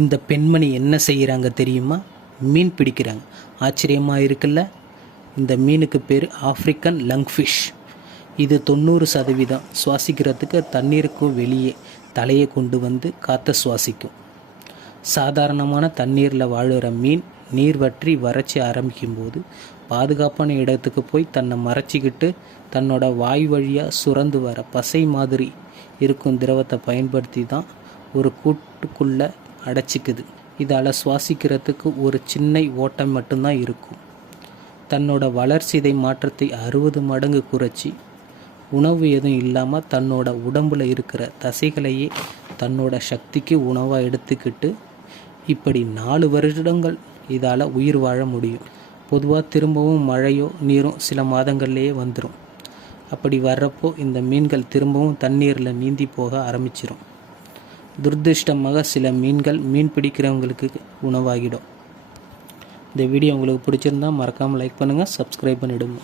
இந்த பெண்மணி என்ன செய்கிறாங்க தெரியுமா? மீன் பிடிக்கிறாங்க. ஆச்சரியமாக இருக்குல்ல? இந்த மீனுக்கு பேர் ஆஃப்ரிக்கன் லங்ஃபிஷ். இது 90% சுவாசிக்கிறதுக்கு தண்ணீருக்கு வெளியே தலையை கொண்டு வந்து காற்றை சுவாசிக்கும். சாதாரணமான தண்ணீரில் வாழுற மீன் நீர் வற்றி வறட்சி ஆரம்பிக்கும்போது பாதுகாப்பான இடத்துக்கு போய் தன்னை மறைச்சிக்கிட்டு தன்னோட வாய் வழியாக சுரந்து வர பசை மாதிரி இருக்கும் திரவத்தை பயன்படுத்தி தான் ஒரு கூட்டுக்குள்ளே அடைச்சிக்குது. இதால் சுவாசிக்கிறதுக்கு ஒரு சின்ன ஓட்டம் மட்டும்தான் இருக்கும். தன்னோட வளர்சிதை மாற்றத்தை 60 மடங்கு குறைச்சி உணவு எதுவும் இல்லாமல் தன்னோட உடம்பில் இருக்கிற தசைகளையே தன்னோட சக்திக்கு உணவாக எடுத்துக்கிட்டு இப்படி 4 வருடங்கள் இதால் உயிர் வாழ முடியும். பொதுவாக திரும்பவும் மழையோ நீரும் சில மாதங்கள்லேயே வந்துடும். அப்படி வர்றப்போ இந்த மீன்கள் திரும்பவும் தண்ணீரில் நீந்தி போக ஆரம்பிச்சிடும். துரதிர்ஷ்டமாக சில மீன்கள் மீன் பிடிக்கிறவங்களுக்கு உணவாகிடும். இந்த வீடியோ உங்களுக்கு பிடிச்சிருந்தால் மறக்காமல் லைக் பண்ணுங்கள், சப்ஸ்கிரைப் பண்ணிவிடுங்க.